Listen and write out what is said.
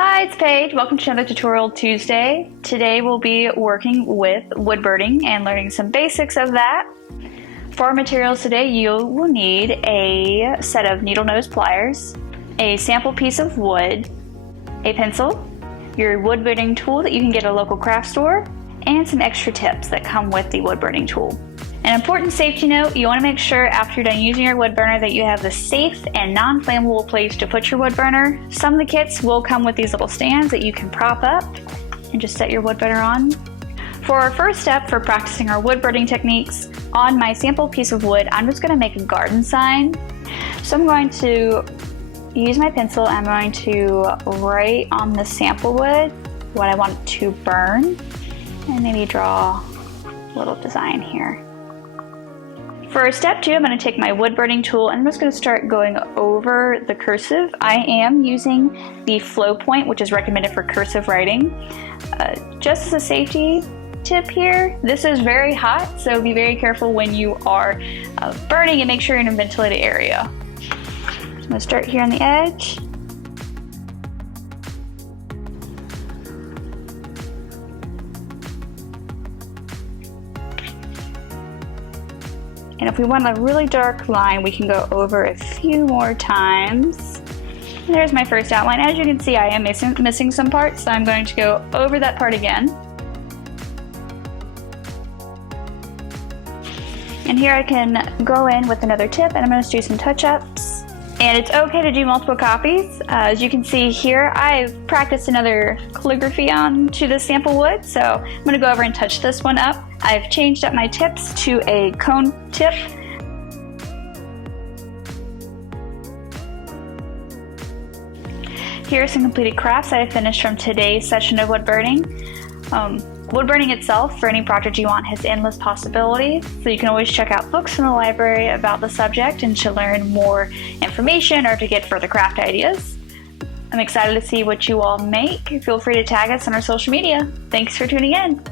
Hi, it's Paige. Welcome to another Tutorial Tuesday. Today we'll be working with wood birding and learning some basics of that. For our materials today, you will need a set of needle nose pliers, a sample piece of wood, a pencil, your wood birding tool that you can get at a local craft store, and some extra tips that come with the wood birding tool. An important safety note, you want to make sure after you're done using your wood burner that you have a safe and non-flammable place to put your wood burner. Some of the kits will come with these little stands that you can prop up and just set your wood burner on. For our first step for practicing our wood burning techniques, on my sample piece of wood, I'm just going to make a garden sign. So I'm going to use my pencil and I'm going to write on the sample wood what I want to burn and maybe draw a little design here. For step 2, I'm going to take my wood burning tool and I'm just going to start going over the cursive. I am using the flow point, which is recommended for cursive writing. Just as a safety tip here, this is very hot, so be very careful when you are burning and make sure you're in a ventilated area. So I'm going to start here on the edge. And if we want a really dark line, we can go over a few more times. And there's my first outline. As you can see, I am missing some parts, so I'm going to go over that part again. And here I can go in with another tip, and I'm going to do some touch-ups. And it's okay to do multiple copies. As you can see here, I've practiced another calligraphy onto the sample wood, so I'm going to go over and touch this one up. I've changed up my tips to a cone tip. Here are some completed crafts I have finished from today's session of wood burning. Wood burning itself, for any project you want, has endless possibilities, so you can always check out books from the library about the subject and to learn more information or to get further craft ideas. I'm excited to see what you all make. Feel free to tag us on our social media. Thanks for tuning in.